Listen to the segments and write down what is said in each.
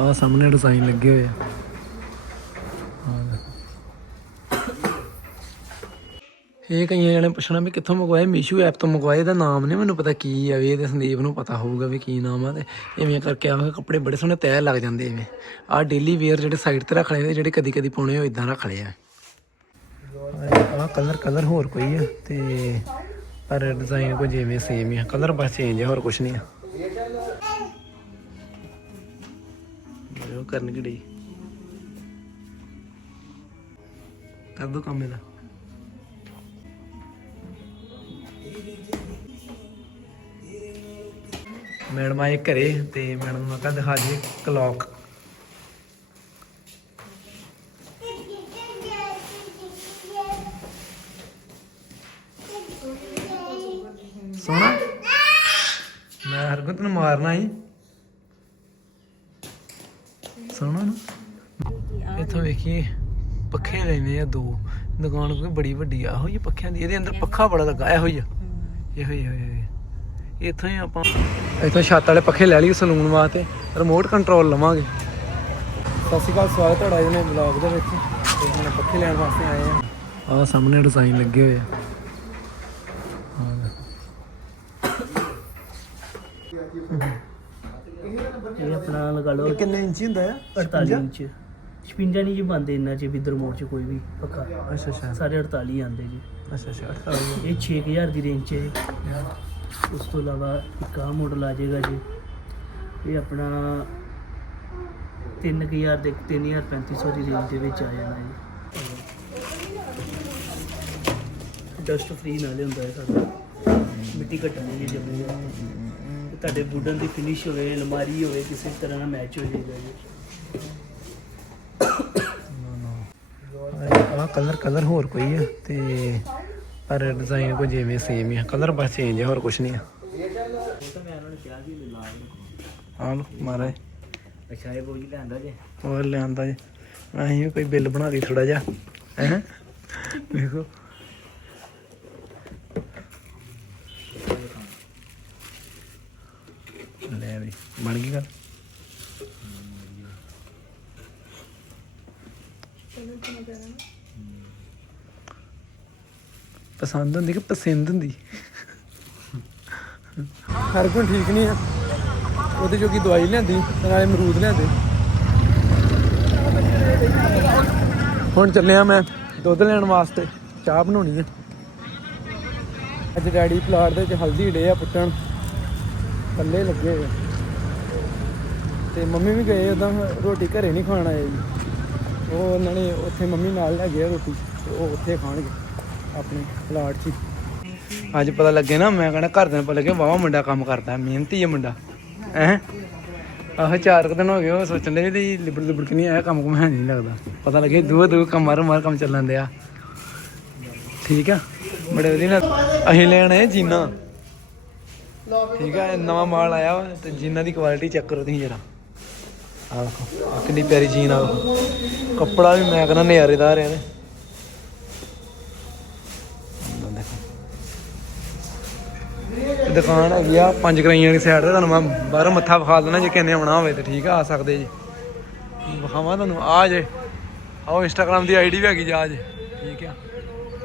ਆ ਸਾਹਮਣੇ ਡਿਜ਼ਾਈਨ ਲੱਗੇ ਹੋਏ ਆ। ਇਹ ਕਈਆਂ ਜਣੇ ਪੁੱਛਣਾ ਵੀ ਕਿੱਥੋਂ ਮੰਗਵਾਏ? ਮੀਸ਼ੂ ਐਪ ਤੋਂ ਮੰਗਵਾਏ, ਇਹਦਾ ਨਾਮ ਨਹੀਂ ਮੈਨੂੰ ਪਤਾ ਕੀ ਆ ਵੀ ਇਹਦੇ ਸੰਦੀਪ ਨੂੰ ਪਤਾ ਹੋਊਗਾ ਵੀ ਕੀ ਨਾਮ ਆ ਤੇ ਇਵੇਂ ਕਰਕੇ ਆ ਕੱਪੜੇ ਬੜੇ ਸੋਹਣੇ ਤੈਅ ਲੱਗ ਜਾਂਦੇ ਐਵੇਂ ਆ ਡੇਲੀ ਵੇਅਰ ਜਿਹੜੇ ਸਾਈਡ ਤੇ ਰੱਖ ਲਏ ਜਿਹੜੇ ਕਦੀ ਕਦੀ ਪਾਉਣੇ ਉਹ ਇਦਾਂ ਰੱਖ ਲਏ ਆ। ਆ ਕਲਰ ਕਲਰ ਹੋਰ ਕੋਈ ਆ ਤੇ ਪਰ ਡਿਜ਼ਾਈਨ ਕੁਝ ਜਿਵੇਂ ਸੇਮ ਹੀ ਆ। ਕਲਰ ਬਸ ਚੇਂਜ ਆ, ਹੋਰ ਕੁਝ ਨਹੀਂ ਆ। ਉਹ ਕਰਨ ਕਿ ਡਈ ਕਰ ਦੋ ਕੰਮ ਇਹਦਾ। ਮੈਡਮ ਆਏ ਘਰੇ ਤੇ ਮੈਡਮ ਨੂੰ ਕਹਿੰਦਾ ਦਿਖਾ ਜੀ ਕਲੌਕ ਸੋਹਣਾ? ਮੈਂ ਹਰਗੁਣ ਨੂੰ ਮਾਰਨਾ ਹੀ ਸੋਹਣਾ ਨਾ। ਇੱਥੋਂ ਵੇਖੀਏ, ਪੱਖੇ ਲੈਨੇ ਆ ਦੋ। ਦੁਕਾਨ ਕੋਈ ਬੜੀ ਵੱਡੀ ਆ ਹੋਈ ਪੱਖਿਆਂ ਦੀ। ਇਹਦੇ ਅੰਦਰ ਪੱਖਾ ਬੜਾ ਲੱਗਾ, ਇਹੋ ਹੀ ਇਹੋ ਹੀ ਇੱਥੋਂ ਹੀ ਆਪਾਂ ਇੱਥੋਂ ਛੱਤ ਵਾਲੇ ਪੱਖੇ ਲੈ ਲਈਏ ਸਲੂਨ ਵਾਸਤੇ। ਰਿਮੋਟ ਕੰਟਰੋਲ ਲਵਾਂਗੇ। ਸਤਿ ਸ਼੍ਰੀ ਅਕਾਲ, ਸਵਾਗਤ ਤੁਹਾਡਾ ਇਹਨੇ ਵਲੌਗ ਦੇ ਵਿੱਚ। ਤੇ ਹੁਣ ਪੱਖੇ ਲੈਣ ਵਾਸਤੇ ਆਏ ਆ ਆ ਸਾਹਮਣੇ ਡਿਜ਼ਾਈਨ ਲੱਗੇ ਹੋਏ ਆ। ਆਹ ਦੇਖੋ। ਇਹ ਆਪਣਾ ਲਗਾ ਲਓ ਇਹ ਕਿੰਨੇ ਇੰਚੀ ਹੁੰਦਾ ਆ? 48 ਇੰਚ। 56 ਨਹੀਂ ਜੀ ਬੰਦੇ ਇੰਨਾ ਚ ਵੀ ਰਿਮੋਟ ਚ ਕੋਈ ਵੀ ਪੱਖਾ ਅੱਛਾ ਅੱਛਾ। ਸਾਰੇ 48 ਆਂਦੇ ਜੀ। ਅੱਛਾ ਅੱਛਾ ਇਹ 6000 ਦੀ ਰੇਂਜ 'ਚ ਹੈ ਉਸ ਤੋਂ ਇਲਾਵਾ ਇੱਕ ਆਹ ਮਾਡਲ ਆ ਜਾਏਗਾ ਜੀ। ਇਹ ਆਪਣਾ 3000 ਦੇ 3350 ਦੀ ਰੇਂਜ ਦੇ ਵਿੱਚ ਆ ਜਾਣਾ ਜੀ। ਡਸਟ ਫ੍ਰੀ ਨਾਲੇ ਹੁੰਦਾ ਹੈ ਸਾਡਾ ਮਿੱਟੀ ਘਟਣੀ ਨਹੀਂ ਜੰਮੂ ਤੁਹਾਡੇ ਵੁਡਨ ਦੀ ਫਿਨਿਸ਼ ਹੋਵੇ ਅਲਮਾਰੀ ਹੋਵੇ ਕਿਸੇ ਤਰ੍ਹਾਂ ਨਾਲ ਮੈਚ ਹੋ ਜਾਏਗਾ ਜੀ। ਆ ਕਲਰ ਕਲਰ ਹੋਰ ਕੋਈ ਆ ਤੇ ਪਰ ਡਿਜ਼ਾਈਨ ਕੋ ਜਿਵੇਂ ਸੇਮ ਹੀ ਆ। ਕਲਰ ਬਸ ਚੇਂਜ ਆ ਹੋਰ ਕੁਝ ਨਹੀਂ ਆ। ਉਹ ਤਾਂ ਮੈਂ ਉਹਨਾਂ ਨੂੰ ਕਿਹਾ ਸੀ ਲਾ ਲਓ ਆ ਲੋ ਮਾਰਾ ਅੱਛਾ ਇਹ ਬੋਝ ਲੈਂਦਾ ਜੇ। ਹੋਰ ਲਿਆਂਦਾ ਜੀ। ਅਸੀਂ ਵੀ ਕੋਈ ਬਿੱਲ ਬਣਾ ਲਈ ਥੋੜਾ ਜਿਹਾ। ਹੈ? ਵੇਖੋ ਲੈ ਵੀ ਬਣ ਗਈ ਗੱਲ? ਪਸੰਦ ਹੁੰਦੀ ਕਿ ਪਸੰਦ ਹੁੰਦੀ? ਹਰ ਕੋਈ ਠੀਕ ਨਹੀਂ ਆ। ਉਹਦੇ ਜੋ ਜੋਗੀ ਦਵਾਈ ਲਿਆਂਦੀ, ਨਾਲੇ ਅਮਰੂਦ ਲਿਆਂਦੇ। ਹੁਣ ਚੱਲਿਆ ਮੈਂ ਦੁੱਧ ਲੈਣ ਵਾਸਤੇ, ਚਾਹ ਬਣਾਉਣੀ ਆ। ਅੱਜ ਡੈਡੀ ਪਲਾਟ ਦੇ ਵਿੱਚ ਹਲਦੀ ਡੇ ਆ ਪੁੱਟਣ। ਪੱਲੇ ਲੱਗੇ ਹੋਏ ਤੇ ਮੰਮੀ ਵੀ ਗਏ ਉਦਾਂ ਰੋਟੀ ਘਰੇ ਨਹੀਂ ਖਾਣ ਆਏ ਜੀ। ਉਹ ਉਹਨਾਂ ਨੇ ਉੱਥੇ ਮੰਮੀ ਨਾਲ ਲੈ ਗਏ ਰੋਟੀ ਉਹ ਉੱਥੇ ਖਾਣਗੇ ਆਪਣੇ ਪਲਾਟ 'ਚ ਹੀ। ਅੱਜ ਪਤਾ ਲੱਗੇ ਨਾ, ਮੈਂ ਕਹਿੰਦਾ ਘਰ ਦੇ ਪਤਾ ਲੱਗੇ ਵਾਹ ਮੁੰਡਾ ਕੰਮ ਕਰਦਾ, ਮਿਹਨਤੀ ਹੈ ਮੁੰਡਾ। ਹੈ? ਆਹ ਚਾਰ ਕੁ ਦਿਨ ਹੋ ਗਏ, ਉਹ ਸੋਚਣ ਦੇ ਵੀ ਲਿਬੜ ਲਿਬੜ ਕੇ ਨਹੀਂ ਆਇਆ, ਕੰਮ ਕੁਮ ਹੈ ਨਹੀਂ ਲੱਗਦਾ। ਪਤਾ ਲੱਗੇ ਦੂਰ ਦੂਰ ਕੰਮ ਮਾਰ ਮਾਰ ਕੰਮ ਚੱਲਣ ਦਿਆ ਠੀਕ ਆ? ਬੜੇ ਵਧੀਆ ਨਾਲ ਅਸੀਂ ਲੈਣ ਆਏ ਜੀਨਾ। ਠੀਕ ਆ ਨਵਾਂ ਮਾਲ ਆਇਆ ਵਾ, ਤੇ ਜੀਨਾ ਦੀ ਕੁਆਲਿਟੀ ਚੈੱਕ ਕਰੋ ਤੁਸੀਂ ਜਰਾ। ਆਹ ਦੇਖੋ, ਆਹ ਕਿੰਨੀ ਪਿਆਰੀ ਜੀਨ ਆ ਕੱਪੜਾ ਵੀ ਮੈਂ ਕਹਿੰਦਾ ਨਜ਼ਾਰੇਦਾਰ ਹੈ ਇਹਦੇ। ਦੁਕਾਨ ਹੈਗੀ ਆ, ਪੰਜ ਕਰਾਈਆਂ ਦੀ ਸਾਈਡ ਤੇ। ਤੁਹਾਨੂੰ ਮੈਂ ਬਾਹਰੋਂ ਮੱਥਾ ਵਿਖਾ ਦੇਣਾ ਜੇ ਕਿੰਨੇ ਆਉਣਾ ਹੋਵੇ ਤੇ ਠੀਕ ਆ ਆ ਸਕਦੇ ਜੀ। ਵਿਖਾਵਾਂ ਤੁਹਾਨੂੰ, ਆ ਜੇ। ਆਓ ਇੰਸਟਾਗ੍ਰam ਦੀ ਆਈਡੀ ਵੀ ਹੈਗੀ ਜਾ ਜੇ। ਠੀਕ ਆ।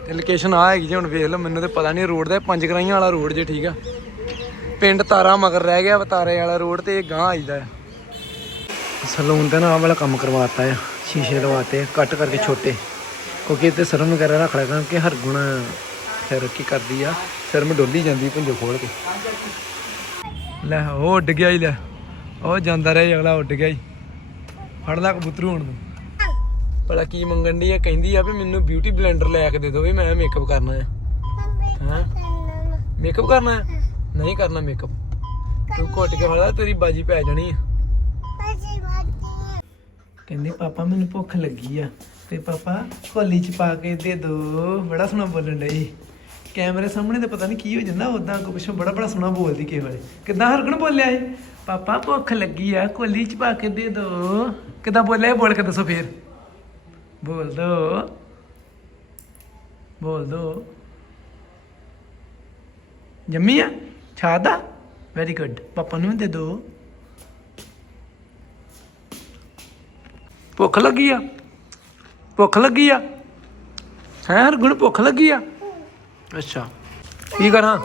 ਤੇ ਲੋਕੇਸ਼ਨ ਆ ਹੈਗੀ ਜੀ, ਹੁਣ ਵੇਖ ਲਓ, ਮੈਨੂੰ ਤੇ ਪਤਾ ਨਹੀਂ ਰੋਡ ਦਾ ਪੰਜ ਕਰਾਈਆਂ ਵਾਲਾ ਰੋਡ ਜੇ, ਠੀਕ ਆ। ਪਿੰਡ ਤਾਰਾ ਮਗਰ ਰਹਿ ਗਿਆ ਵਾ ਤਾਰੇ ਵਾਲਾ ਰੋਡ ਤੇ ਇਹ ਗਾਂ ਆਈਦਾ ਆ। ਸਲੂਨ ਤੇ ਨਾ ਆਹ ਵਾਲਾ ਕੰਮ ਕਰਵਾਤਾ ਆ ਸ਼ੀਸ਼ੇ ਲਵਾਤੇ ਆ, ਕੱਟ ਕਰਕੇ ਛੋਟੇ। ਕਿਉਂਕਿ ਇੱਥੇ ਸਰਮ ਵਗੈਰਾ ਰੱਖ ਲਿਆ ਕਿ ਹਰ ਗੁਣ ਫਿਰ ਕੀ ਕਰਦੀ ਆ ਸਿਰ ਮੈਂ ਡੋਲੀ ਜਾਂਦੀ ਪੁੰਜੋ ਖੋਲ ਕੇ। ਲੈ ਉਹ ਉੱਡ ਗਿਆ ਹੀ ਲੈ। ਉਹ ਜਾਂਦਾ ਰਿਹਾ ਅਗਲਾ ਉੱਡ ਗਿਆ ਹੀ ਫੜ ਲੈ ਕਬੂਤਰੂ ਹੁਣ ਨੂੰ ਭਲਾ ਕੀ ਮੰਗਣ ਦੀ ਆ ਕਹਿੰਦੀ ਆ ਵੀ ਮੈਨੂੰ ਬਿਊਟੀ ਬਲੈਂਡਰ ਲੈ ਕੇ ਦੇ ਦਿਓ ਵੀ ਮੈਂ ਮੇਕਅਪ ਕਰਨਾ ਹੈ ਹਾਂ? ਮੇਕਅਪ ਕਰਨਾ ਹੈ। ਨਹੀਂ ਕਰਨਾ ਮੇਕਅਪ ਤੂੰ ਘੁੱਟ ਕੇ ਫੜਾ ਤੇਰੀ ਬਾਜੀ ਪੈ ਜਾਣੀ ਆ। ਕਹਿੰਦੇ, ਪਾਪਾ, ਮੈਨੂੰ ਭੁੱਖ ਲੱਗੀ ਆ। ਤੇ ਪਾਪਾ ਕੋਲੀ ਚ ਪਾ ਕੇ ਦੇ ਦੋ। ਬੜਾ ਸੋਹਣਾ ਬੋਲਣ ਡਈ। ਕੈਮਰੇ ਸਾਹਮਣੇ ਤਾਂ ਪਤਾ ਨਹੀਂ ਕੀ ਹੋ ਜਾਂਦਾ ਉਦਾਂ ਅੱਗੋਂ ਪਿੱਛੋਂ ਬੜਾ ਬੜਾ ਸੋਹਣਾ ਬੋਲਦੀ ਕਿਸੇ ਵੇਲੇ। ਕਿਦਾਂ ਹਰਗਣ ਬੋਲਿਆ ਏ? ਪਾਪਾ, ਭੁੱਖ ਲੱਗੀ ਆ, ਕੋਲੀ ਚ ਪਾ ਕੇ ਦੇ ਦੋ। ਕਿੱਦਾਂ ਬੋਲਿਆ ਇਹ? ਬੋਲ ਕੇ ਦੱਸੋ ਫੇਰ। ਬੋਲ ਦੋ। ਬੋਲ ਦੋ। ਜੰਮੀ ਆ? ਛਾਦਾ ਵੈਰੀ ਗੁੱਡ ਪਾਪਾ ਨੂੰ ਵੀ ਦੇ ਦੋ। ਭੁੱਖ ਲੱਗੀ ਆ? ਭੁੱਖ ਲੱਗੀ ਆ? ਹੈ ਹਰਗੁਣ, ਭੁੱਖ ਲੱਗੀ ਆ? ਅੱਛਾ, ਕੀ ਕਰਾਂ?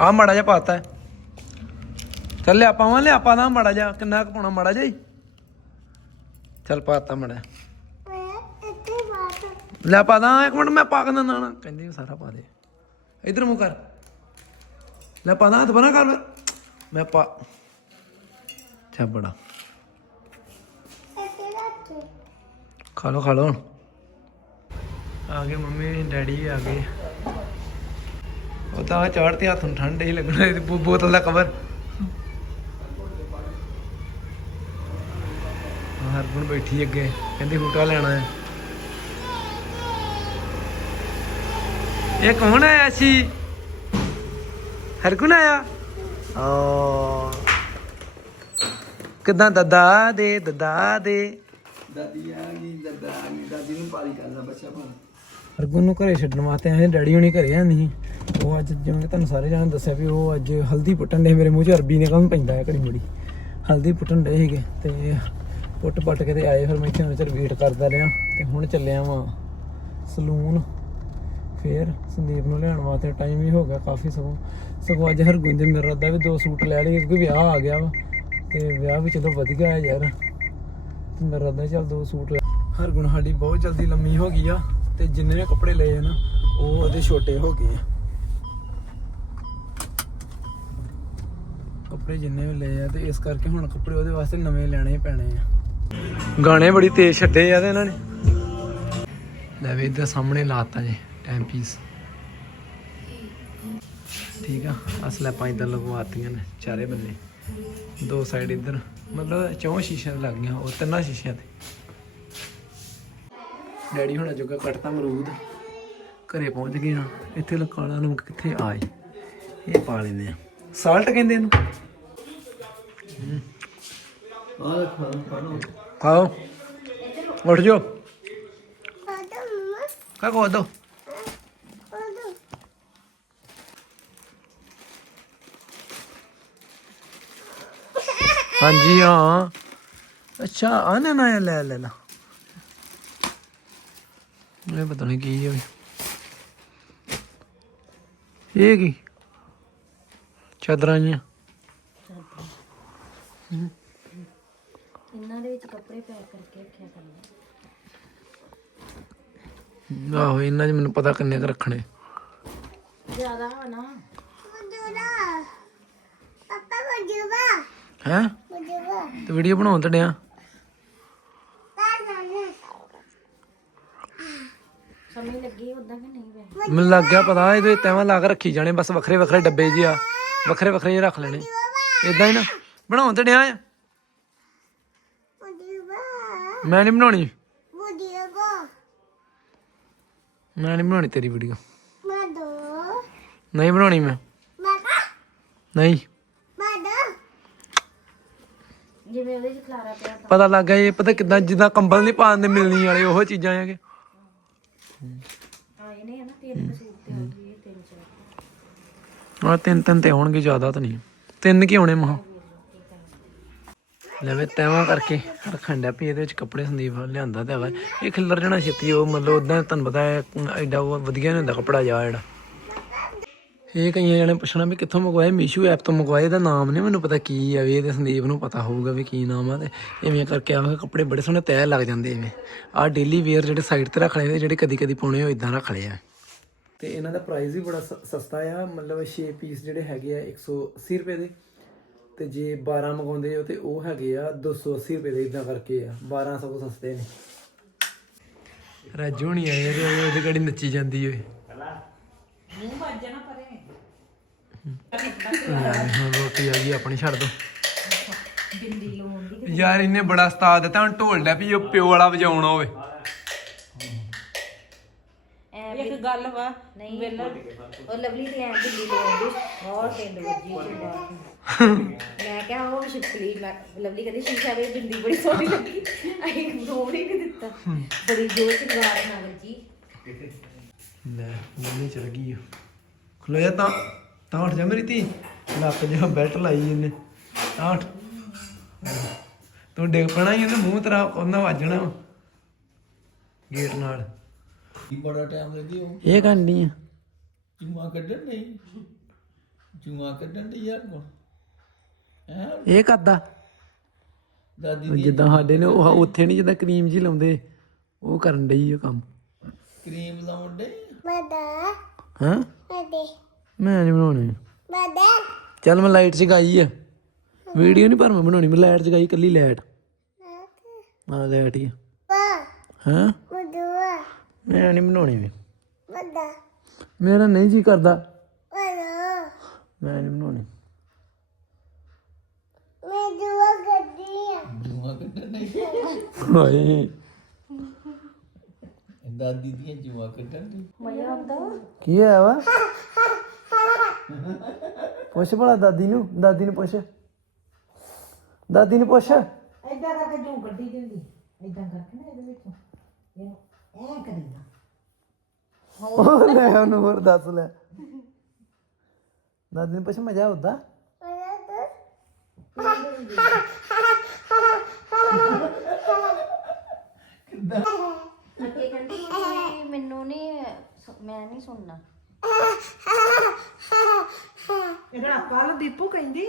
ਆ ਮਾੜਾ ਜਿਹਾ ਪਾਤਾ ਹੈ। ਚੱਲ ਲਿਆ ਪਾਵਾਂ, ਲਿਆ ਪਾ ਦਾਂ ਮਾੜਾ ਜਿਹਾ, ਕਿੰਨਾ ਕੁ ਪਾਉਣਾ ਮਾੜਾ ਜਿਹਾ ਚੱਲ ਪਾਤਾ ਮਾੜਾ ਲੈ ਪਾ ਦਾਂ, ਇੱਕ ਮਿੰਟ ਮੈਂ ਪਾ ਕੇ ਦਿੰਦਾ ਨਾ ਕਹਿੰਦੀ ਸਾਰਾ ਪਾ ਦੇ। ਇਧਰ ਮੂੰਹ ਕਰ। ਲੈ ਪਾ ਦਾਂ, ਹੱਥ ਬਣਾ ਕਰ ਮੈਂ ਪਾ ਚਾ ਬੜਾ ਖਾ ਲੋ ਖਾ ਲੋ ਆ ਗਏ ਮੰਮੀ, ਡੈਡੀ ਆ ਗਏ। ਉਹ ਤਾਂ ਚਾੜਤੇ ਹੱਥ ਨੂੰ ਠੰਡ ਹੀ ਲੱਗਣਾ ਇਹਦੀ ਬੋਤਲ ਦਾ ਕਵਰ। ਹਰਗੁਣ ਬੈਠੀ ਅੱਗੇ, ਕਹਿੰਦੀ ਹੂਟਾ ਲੈਣਾ ਹੈ। ਇਹ ਕੌਣ ਆਇਆ ਸੀ? ਹਰਗੁਣ ਆਇਆ? ਓ ਕਿਦਾਂ ਦਦਾ ਦੇ ਦਦਾ ਦੇ। ਦਾਦੀ ਆ ਗਈ, ਦਾਦਾ ਆ ਗਈ, ਦਾਦੀ ਨੂੰ ਪਾਰੀ ਕਰਦਾ ਬੱਚਾ ਭਾਂ ਹਰਗੁਣ ਨੂੰ ਘਰੇ ਛੱਡਣ ਵਾਸਤੇ ਆਏ, ਡੈਡੀ ਹੁਣੀ ਘਰੇ ਆ ਨਹੀਂ। ਉਹ ਅੱਜ ਜਿਵੇਂ ਕਿ ਤੁਹਾਨੂੰ ਸਾਰੇ ਜਾਣੇ ਦੱਸਿਆ ਵੀ ਉਹ ਅੱਜ ਹਲਦੀ ਪੁੱਟਣ ਦੇ ਮੇਰੇ ਮੂੰਹ 'ਚ ਅਰਬੀ ਨਿਕਲਣ ਪੈਂਦਾ ਹੈ ਘੜੀ ਮੁੜੀ। ਹਲਦੀ ਪੁੱਟਣ ਦੇ ਸੀਗੇ ਤੇ ਪੁੱਟ ਪੱਟ ਕੇ ਤੇ ਆਏ, ਫਿਰ ਮੈਂ ਇੱਥੇ ਉਹਨਾਂ ਚਿਰ ਵੇਟ ਕਰਦਾ ਰਿਹਾ ਤੇ ਹੁਣ ਚੱਲਿਆ ਵਾਂ ਸਲੂਨ। ਫੇਰ ਸੰਦੀਪ ਨੂੰ ਲੈਣ ਵਾਸਤੇ ਟਾਈਮ ਹੀ ਹੋ ਗਿਆ ਕਾਫੀ ਸਗੋਂ। ਸਗੋਂ ਅੱਜ ਹਰਗੁਣ ਦੇ ਮੇਰਾ ਦਾ ਵੀ ਦੋ ਸੂਟ ਲੈ ਲਏ ਕਿਉਂਕਿ ਵਿਆਹ ਆ ਗਿਆ ਵਾ ਤੇ ਵਿਆਹ ਵੀ ਚਲੋ ਵਧੀਆ ਹੈ ਯਾਰ। ਤੇ ਮੇਰਾ ਦਾ ਚੱਲ ਦੋ ਸੂਟ ਲੈ। ਹਰਗੁਣ ਸਾਡੀ ਬਹੁਤ ਜਲਦੀ ਲੰਮੀ ਹੋ ਗਈ ਆ, ਤੇ ਜਿੰਨੇ ਵੀ ਕੱਪੜੇ ਲਏ ਆ ਨਾ, ਉਹ ਉਹਦੇ ਛੋਟੇ ਹੋ ਗਏ ਆ। ਕੱਪੜੇ ਜਿੰਨੇ ਵੀ ਲਏ ਆ, ਤੇ ਇਸ ਕਰਕੇ ਹੁਣ ਕੱਪੜੇ ਉਹਦੇ ਵਾਸਤੇ ਨਵੇਂ ਲੈਣੇ ਪੈਣੇ ਆ। ਗਾਣੇ ਬੜੀ ਤੇਜ਼ ਛੱਡੇ ਆ ਤੇ ਇਹਨਾਂ ਨੇ। ਲੈ ਵੀ ਇੱਧਰ ਸਾਹਮਣੇ ਲਾਤਾ ਜੇ ਟਾਈਮ ਪੀਸ ਠੀਕ ਆ, ਅਸਲ ਪੰਜ ਇੱਧਰ ਲਗਵਾਤੀਆਂ ਨੇ, ਚਾਰੇ ਬੰਨੇ। ਦੋ ਸਾਈਡ ਇੱਧਰ। ਮਤਲਬ ਚੌਂ ਸ਼ੀਸ਼ਿਆਂ ਤੇ ਲੱਗ ਗਈਆਂ ਉਹ ਤਿੰਨਾਂ ਸ਼ੀਸ਼ਿਆਂ ਤੇ। ਡੈਡੀ ਹੁਣਾ ਜੋਗਾ ਕੱਟਤਾ ਅਮਰੂਦ। ਘਰੇ ਪਹੁੰਚ ਗਏ ਇੱਥੇ ਲਕਾਲਾ ਨਮਕ ਕਿੱਥੇ ਆਏ? ਇਹ ਪਾ ਲੈਂਦੇ ਆ। ਸਾਲਟ ਕਹਿੰਦੇ ਇਹਨੂੰ। ਖਾਓ। ਉੱਠ ਜਾਓ। ਕਾ ਕੋ ਦੋ। ਹਾਂਜੀ ਹਾਂ। ਅੱਛਾ ਆ ਨਾ ਨਾ ਲੈ ਲੈ ਲਾ ਇਹ ਪਤਾ ਨਹੀਂ ਕੀ ਹੈ ਵੀ। ਇਹ ਕੀ? ਚਾਦਰਾਂ ਜੀਆਂ। ਇਹਨਾਂ ਦੇ ਵਿੱਚ ਕੱਪੜੇ ਪੈਕ ਕਰਕੇ ਰੱਖਿਆ ਕਰਨਾ। ਆਹੋ ਇਹਨਾਂ 'ਚ ਮੈਨੂੰ ਪਤਾ ਕਿੰਨੇ ਕੁ ਰੱਖਣੇ। ਜ਼ਿਆਦਾ ਵਾ ਨਾ। ਹੈ? ਤੇ ਵੀਡੀਓ ਬਣਾਉਣ ਤੇ ਡਿਆ। ਸਮੇਂ ਲੱਗੀ ਉਦਾਂ ਕਿ ਨਹੀਂ ਵੇ ਮੈਨੂੰ ਲੱਗ ਗਿਆ ਪਤਾ ਇਹਦੇ ਤੈਵਾਂ ਲਾ ਕੇ ਰੱਖੀ ਜਾਣੇ ਬਸ ਵੱਖਰੇ ਵੱਖਰੇ ਡੱਬੇ ਜਿਹੇ ਆ। ਵੱਖਰੇ ਵੱਖਰੇ ਜਿਹੇ ਰੱਖ ਲੈਣੇ। ਇਦਾਂ ਹੀ ਨਾ ਬਣਾਉਣ ਤੇ ਡਿਆ ਆ। ਮੈਂ ਨਹੀਂ ਬਣਾਉਣੀ। ਮੈਂ ਨਹੀਂ ਬਣਾਉਣੀ ਤੇਰੀ ਵੀਡੀਓ ਨਹੀਂ ਬਣਾਉਣੀ ਮੈਂ ਨਹੀਂ ਜਿਵੇਂ ਉਹਦੇ ਚ ਖਲਾਰਾ ਪਿਆ ਤਾਂ। ਪਤਾ ਲੱਗ ਗਿਆ ਇਹ ਪਤਾ ਕਿਦਾਂ ਜਿੱਦਾਂ ਕੰਬਲ ਨਹੀਂ ਪਾਉਣ ਦੇ ਮਿਲਣੀ ਵਾਲੇ ਉਹ ਚੀਜ਼ਾਂ ਆ ਕਿ। ਆਏ ਨੇ ਨਾ ਤਿੰਨ ਕੁ ਸੂਟ ਤੇ ਆ ਗਏ ਇਹ ਤਿੰਨ ਚਾਰ। ਆ ਤਿੰਨ ਤਿੰਨ ਤੇ ਹੋਣਗੇ ਜ਼ਿਆਦਾ ਤਾਂ ਨਹੀਂ। ਤਿੰਨ ਕੀ ਹੋਣੇ ਮਹਾ? ਲੈਵੇ ਤੈਵਾਂ ਕਰਕੇ ਰੱਖਣ ਡਿਆ ਵੀ ਇਹਦੇ ਵਿੱਚ ਕੱਪੜੇ ਸੰਦੀਪ ਲਿਆਂਦਾ ਤੇ ਹੈਗਾ ਇਹ ਖਿੱਲਰ ਜਣਾ ਛੇਤੀ ਉਹ ਮਤਲਬ ਉਦਾਂ ਤੁਹਾਨੂੰ ਪਤਾ ਹੈ ਐਡਾ ਉਹ ਵਧੀਆ ਨਹੀਂ ਹੁੰਦਾ ਕੱਪੜਾ ਜਾ ਜਿਹੜਾ। ਇਹ ਕਈਆਂ ਜਣੇ ਪੁੱਛਣਾ ਵੀ ਕਿੱਥੋਂ ਮੰਗਵਾਏ? ਮੀਸ਼ੂ ਐਪ ਤੋਂ ਮੰਗਵਾਏ। ਇਹਦਾ ਨਾਮ ਨਹੀਂ ਮੈਨੂੰ ਪਤਾ ਕੀ ਆ ਵੀ ਇਹਦੇ ਸੰਦੀਪ ਨੂੰ ਪਤਾ ਹੋਊਗਾ ਵੀ ਕੀ ਨਾਮ ਆ ਤੇ ਇਵੇਂ ਕਰਕੇ ਆਵੇ ਕੱਪੜੇ ਬੜੇ ਸੋਹਣੇ ਤੈਅ ਲੱਗ ਜਾਂਦੇ ਐਵੇਂ ਆਹ ਡੇਲੀ ਵੇਅਰ ਜਿਹੜੇ ਸਾਈਡ ਤੇ ਰੱਖ ਲਏ ਤੇ ਜਿਹੜੇ ਕਦੀ ਕਦੀ ਪਾਉਣੇ ਉਹ ਇਦਾਂ ਰੱਖ ਲਏ ਆ। ਤੇ ਇਹਨਾਂ ਦਾ ਪ੍ਰਾਈਸ ਵੀ ਬੜਾ ਸਸਤਾ ਆ। ਮਤਲਬ 6 ਪੀਸ ਜਿਹੜੇ ਹੈਗੇ ਆ 180 ਰੁਪਏ ਦੇ। ਤੇ ਜੇ 12 ਮੰਗਾਉਂਦੇ ਹੋ ਤੇ ਉਹ ਹੈਗੇ ਆ 280 ਰੁਪਏ ਦੇ ਇਦਾਂ ਕਰਕੇ ਆ। 12 ਸਗੋਂ ਸਸਤੇ ਨੇ। ਰਾਜੂ ਨਹੀਂ ਆਏ ਤੇ ਉਹ ਉਹਦੇ ਗੜੀ ਨੱਚੀ ਜਾਂਦੀ ਓਏ। ਲੈ ਵੀ ਹੁਣ ਰੋਟੀ ਆ ਗਈ ਆਪਣੀ ਛੱਡ ਦੋ। ਯਾਰ ਇਹਨੇ ਬੜਾ ਉਸਤਾਦ ਦਿੱਤਾ ਹੁਣ ਢੋਲ ਲੈ ਵੀ ਉਹ ਪਿਓ ਵਾਲਾ ਵਜਾਉਣਾ ਹੋਵੇ। ਇੱਕ ਗੱਲ ਵਾ ਨਹੀਂ ਉਹ ਲਵਲੀ ਤੇ ਐਂ ਦਿੱਲੀ ਲੈ ਆਉਂਦੀ ਹੋਰ ਪਿੰਡ ਵੱਜੀ ਚੁੰਡਾ ਮੈਂ ਕਿਹਾ ਉਹ ਸ਼ਿਪਲੀ ਲਵਲੀ ਕਹਿੰਦੀ ਸ਼ੀਸ਼ਾ ਦੇ ਬਿੰਦੀ ਬੜੀ ਸੋਹਣੀ ਲੱਗੀ। ਅਸੀਂ ਰੋੜ ਹੀ ਨਹੀਂ ਦਿੱਤਾ। ਬੜੀ ਜੋਰ ਚ ਗਾਰ ਨਾਲ ਵੱਜੀ। ਲੈ ਮੰਮੀ ਚਲ ਗਈ ਓ। ਖਲੋ ਜਾ ਤਾਂ। ਤਾਂ ਉੱਠ ਜਾ ਮੇਰੀ ਧੀ। ਲੱਕ ਜਿਹਾ ਬੈਲਟ ਲਾਈ ਇਹਨੇ। ਤਾਂ ਉੱਠ ਤੂੰ ਡਿੱਗ ਪੈਣਾ ਹੀ ਮੂੰਹ ਤੇਰਾ ਉਹਨਾਂ ਵੱਜਣਾ। ਗੇਟ ਨਾਲ। ਕੀ ਬੜਾ ਟਾਈਮ ਲੱਗੀ ਉਹ? ਇਹ ਕਰਨੀ ਆ। ਜੂਆ ਕੱਢਣ ਨਹੀਂ ਜੂਆ ਕੱਢਣ ਦੀ ਯਾਰ ਕੋ ਹੈ? ਇਹ ਕਰਦਾ। ਦਾਦੀ ਉਹ ਜਿੱਦਾਂ ਸਾਡੇ ਨੇ ਉਹ ਉੱਥੇ ਨਹੀਂ ਜਿੱਦਾਂ ਕਰੀਮ ਜੀ ਲਾਉਂਦੇ ਉਹ ਕਰਨ ਡਈ ਉਹ ਕੰਮ। ਕਰੀਮ ਲਾਉਣ ਦੇ ਹਾਂ? ਮੈਂ ਨਹੀਂ ਬਣਾਉਣੀ। ਚੱਲ ਮੈਂ ਲਾਈਟ ਜਗਾਈ ਆ। ਵੀਡੀਓ ਨਹੀਂ ਪਰ ਮੈਂ ਬਣਾਉਣੀ ਮੈਂ ਲਾਈਟ ਜਗਾਈ ਕੱਲੀ ਲਾਈਟ। ਹਾਂ ਲਾਈਟ ਹੀ ਆ। ਹਾਂ? ਮੈਂ ਨਹੀਂ ਬਣਾਉਣੀ ਵੀ। ਮੇਰਾ ਨਹੀਂ ਜੀ ਕਰਦਾ। ਮੈਂ ਨਹੀਂ ਬਣਾਉਣੀ। ਜੂਆ ਕੱਢਣ ਨਹੀਂ ਹਾਏ। ਦਾਦੀ ਦੀਆਂ ਜੂਆ ਕੱਢਣ ਦੀ। ਕੀ ਹੈ ਵਾ? ਪੁੱਛ ਭਲਾ ਦਾਦੀ ਨੂੰ ਦਾਦੀ ਨੂੰ ਪੁੱਛ। ਦਾਦੀ ਨੂੰ ਪੁੱਛ। ਏਦਾਂ ਕਰਕੇ ਜੂ ਕੱਢੀ ਦਿੰਦੀ ਏਦਾਂ ਕਰਕੇ ਨਾ ਇਹਦੇ ਵਿੱਚੋਂ। ਇਹਨੂੰ ਐ ਕਰੀਦਾ ਉਹ ਲੈ ਉਹਨੂੰ ਹੋਰ ਦੱਸ ਲੈ। ਦਾਦੀ ਨੂੰ ਪੁੱਛ ਮਜ਼ਾ ਆਉਂਦਾ ਅੱਗੇ ਕਹਿੰਦੀ ਸੀ, ਮੈਨੂੰ ਨਹੀਂ ਮੈਂ ਨਹੀਂ ਸੁਣਨਾ। ਇਹਦਾ ਕੱਲ ਦੀਪੂ ਕਹਿੰਦੀ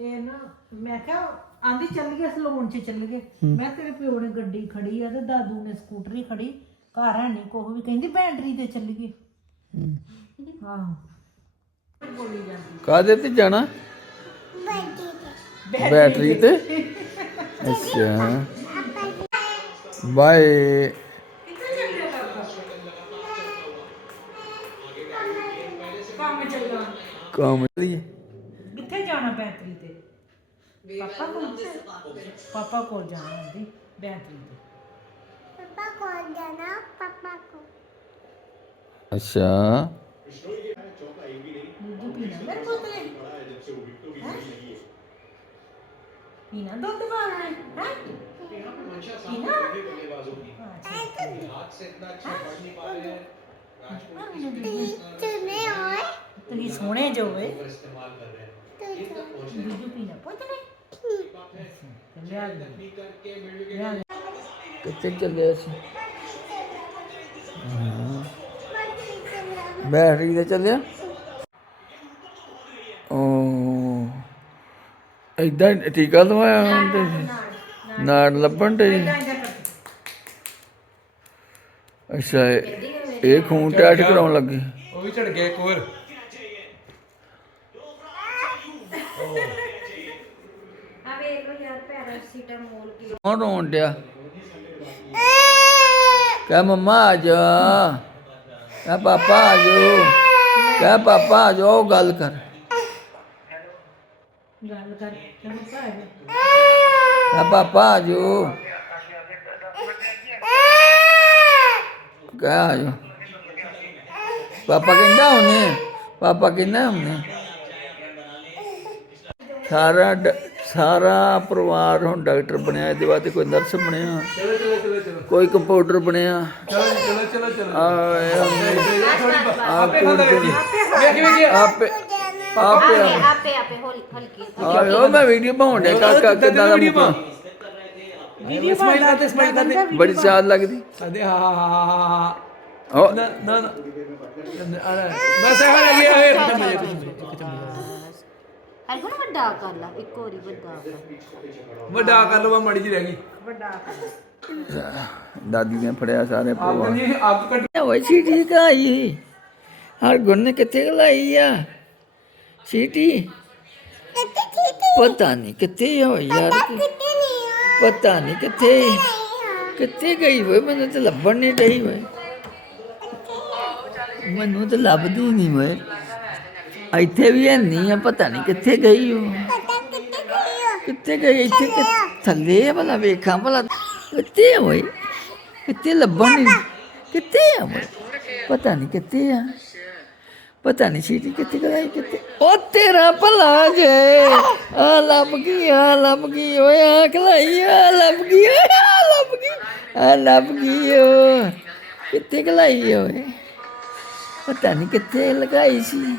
ਇਹ ਨਾ ਮੈਂ ਕਿਹਾ ਆਂਦੀ ਚੱਲ ਗਏ ਸਲੂਨ 'ਚ ਚੱਲ ਗਏ। ਮੈਂ ਤੇਰੇ ਪਿਓ ਨੇ ਗੱਡੀ ਖੜੀ ਆ ਤੇ ਦਾਦੂ ਨੇ ਸਕੂਟਰੀ ਖੜੀ ਘਰ ਹੈ ਨਹੀਂ ਕੋਹ ਵੀ। ਕਹਿੰਦੀ ਬੈਟਰੀ ਤੇ ਚੱਲ ਗਏ। ਹਾਂ। ਕਾਦੇ ਤੇ ਜਾਣਾ? ਬੈਟਰੀ ਤੇ। ਅੱਛਾ। ਬਾਏ। ਕੰਮ ਕਿੱਥੇ ਜਾਣਾ ਬੈਟਰੀ ਤੇ? ਪਾਪਾ ਕੋਲ ਪਾਪਾ ਕੋਲ ਜਾਣਾ ਆਂਦੀ ਬੈਟਰੀ ਤੇ। ਅੱਛਾ। ਦੁੱਧ ਪੀਣਾ। ਮੇਰੇ ਪੁੱਤ ਨੇ ਹੈਂ? ਪੀਣਾ ਦੁੱਧ ਵਾਲਾ ਹੈ ਹੈਂ? ਪੀਣਾ? ਤੁਸੀਂ ਸੋਹਣੇ ਜੋ ਵੇ ਦੁੱਧ ਪੀਣਾ ਪੁੱਤ ਨੇ ਲਿਆ ਦੇ। ਲਿਆ ਦੇ। ਕਿੱਥੇ ਚੱਲੇ ਅਸੀਂ। ਬੈਟਰੀ ਤੇ ਚੱਲਿਆ? ਓ ਇਦਾਂ ਟੀਕਾ ਲਵਾਇਆ ਹੁੰਦੇ ਨਾੜ ਲੱਭਣ ਤੇ ਅੱਛਾ ਇਹ- ਇਹ ਖੂਨ ਟੈਸਟ ਕਰਾਉਣ ਲੱਗੇ। ਉਹ ਵੀ ਝੜ ਗਿਆ ਇੱਕ ਹੋਰ ਆ ਵੇਖ ਲੋ ਯਾਰ ਪੈਰਾਸੀਟਾਮੋਲ ਕੀ। ਕੌਣ ਰੋਣ ਡਿਆ? ਕਹ ਮੰਮਾ ਆ ਜਾ। ਕਹ ਪਾਪਾ ਆ ਜਾਓ ਕਹ ਪਾਪਾ ਆ ਜਾਓ ਗੱਲ ਕਰ। ਗੱਲ ਕਰ ਤੈਨੂੰ ਭਾਈ ਕਹ ਪਾਪਾ ਆ ਜਾਓ ਕਹ ਆ ਜਾਓ ਪਾਪਾ ਕਹਿੰਦਾ ਹੁਣੇ? ਪਾਪਾ ਕਹਿੰਦਾ ਹੁਣੇ? ਸਾਰਾ ਸਾਰਾ ਪਰਿਵਾਰ ਹੁਣ ਡਾਕਟਰ ਬਣਿਆ ਇਹਦੇ ਬਾਅਦ ਕੋਈ ਨਰਸ ਬਣਿਆ ਚਲੋ ਚਲੋ ਚਲੋ ਚਲੋ ਕੋਈ ਕੰਪਾਊਂਡਰ ਬਣਿਆ। ਚਲੋ ਚਲੋ ਚਲੋ ਚਲੋ ਆਪੇ ਵੇਖੀ ਵੇਖੀ ਆਪੇ ਆਪੇ ਆਪੇ ਆਪੇ ਹੌਲੀ ਹਲਕੀ ਆਇਓ ਮੈਂ ਵੀਡੀਓ ਬਣਾਉਣ ਡਿਆ ਕਾਕਾ ਕਿਦਾਂ ਦਾ ਵੀਡੀਓ ਮੁੱਕਾ। ਵੀਡੀਓ ਸਮਾਈਲ ਕਰਦੇ ਸਮਾਈਲ ਕਰਦੇ ਬੜੀ ਲੱਗਦੀ। ਹਾਂ ਹਾਂ ਹਾਂ ਹਾਂ ਨਾ ਨਾ ਬਸ ਇਹ ਹੈ ਹਰ ਕੋਲ ਵੱਡਾ ਕਰ ਲਾ ਇੱਕ ਹੋਰੀ ਵੱਡਾ ਕਰ। ਵੱਡਾ ਕਰ ਲਵਾ ਮੜੀ ਜੀ ਰਹਿ ਗਈ। ਦਾਦੀ ਨੇ ਫੜਿਆ ਸਾਰੇ ਆਪ ਪਰਿਵਾਰ ਕਹਿੰਦੀ ਆਪ ਕੱਟ ਓਏ ਸੀਟੀ ਕਾਈ ਹਰ ਗੁਣ ਨੇ ਕਿੱਥੇ ਲਾਈ ਆ? ਸੀਟੀ? ਪਤਾ ਨਹੀਂ ਕਿੱਥੇ ਹੋ ਯਾਰ ਪਤਾ ਨਹੀਂ ਕਿੱਥੇ। ਕਿੱਥੇ ਗਈ ਹੋਏ ਮੈਨੂੰ ਤਾਂ ਲੱਭਣ ਨਹੀਂ ਡਈ ਹੋਏ ਮੈਨੂੰ ਤਾਂ ਲੱਭਦੀ ਨਹੀਂ ਹੋਏ ਇੱਥੇ ਵੀ ਹੈ ਨਹੀਂ ਆ ਪਤਾ ਨਹੀਂ ਕਿੱਥੇ ਗਈ ਉਹ। ਕਿੱਥੇ ਗਈ ਇੱਥੇ ਕਿ- ਥੱਲੇ ਆ ਭਲਾ ਵੇਖਾਂ ਭਲਾ। ਕਿੱਥੇ ਆ ਹੋਏ ਕਿੱਥੇ ਲੱਭਣ ਨਹੀਂ ਕਿੱਥੇ ਆ ਹੋਏ ਪਤਾ ਨਹੀਂ ਕਿੱਥੇ ਆ। ਪਤਾ ਨਹੀਂ ਸੀਟੀ ਕਿੱਥੇ ਗਈ ਕਿੱਥੇ? ਉਹ ਤੇਰਾ ਭਲਾ ਜੇ। ਆ ਲੱਭ ਗਈ ਆ ਲੱਭ ਗਈ ਓਏ ਆ ਖਲਾਈ ਆ ਲੱਭ ਗਈ ਓਏ ਆ ਲੱਭ ਗਈ। ਆ ਲੱਭ ਗਈ ਓ। ਕਿੱਥੇ ਖਲਾਈ ਓਏ? ਪਤਾ ਨਹੀਂ ਕਿੱਥੇ ਲਗਾਈ ਸੀ।